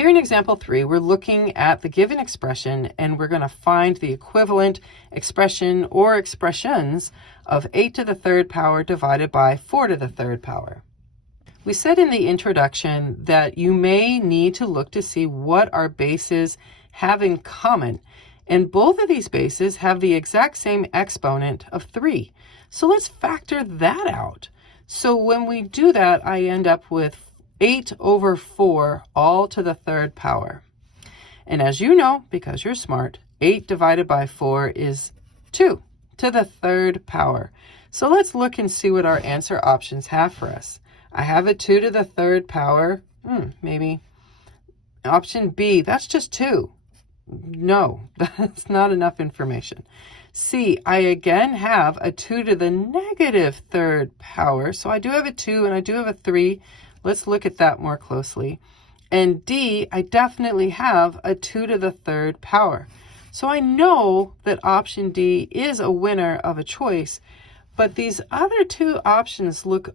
Here in example 3, we're looking at the given expression and we're going to find the equivalent expression or expressions of 8 to the third power divided by 4 to the third power. We said in the introduction that you may need to look to see what our bases have in common. And both of these bases have the exact same exponent of 3. So let's factor that out. So when we do that, I end up with 8 over 4 all to the third power. And as you know, because you're smart, 8 divided by 4 is 2 to the third power. So let's look and see what our answer options have for us. I have a 2 to the third power. Maybe. Option B, that's just 2. No, that's not enough information. C, I again have a 2 to the negative third power. So I do have a 2 and I do have a 3. Let's look at that more closely. And D, I definitely have a 2 to the third power. So I know that option D is a winner of a choice, but these other two options look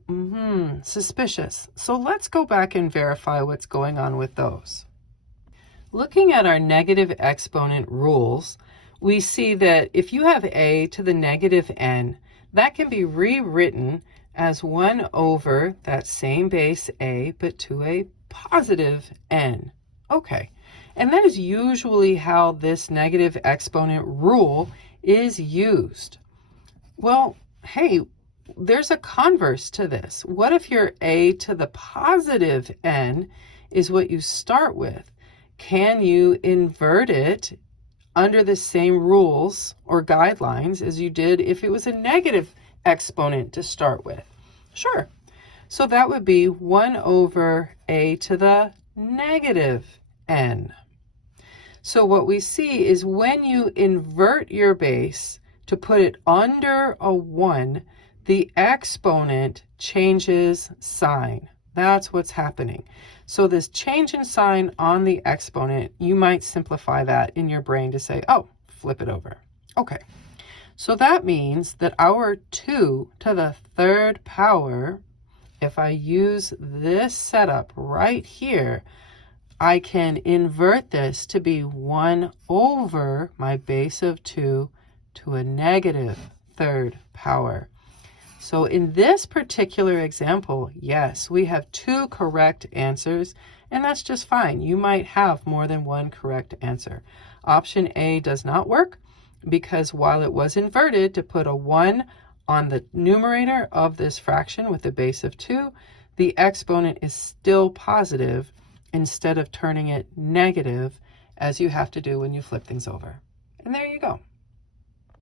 suspicious. So let's go back and verify what's going on with those. Looking at our negative exponent rules, we see that if you have a to the negative n, that can be rewritten as 1 over that same base a, but to a positive n. Okay, and that is usually how this negative exponent rule is used. Well, hey, there's a converse to this. What if your a to the positive n is what you start with? Can you invert it under the same rules or guidelines as you did if it was a negative exponent to start with? Sure. So that would be 1 over a to the negative n. So what we see is when you invert your base to put it under a 1, the exponent changes sign. That's what's happening. So this change in sign on the exponent, you might simplify that in your brain to say, oh, flip it over. Okay, so that means that our 2 to the third power, if I use this setup right here, I can invert this to be 1 over my base of 2 to a negative third power. So in this particular example, yes, we have 2 correct answers, and that's just fine. You might have more than one correct answer. Option A does not work because while it was inverted to put a 1 on the numerator of this fraction with a base of 2, the exponent is still positive instead of turning it negative as you have to do when you flip things over. And there you go.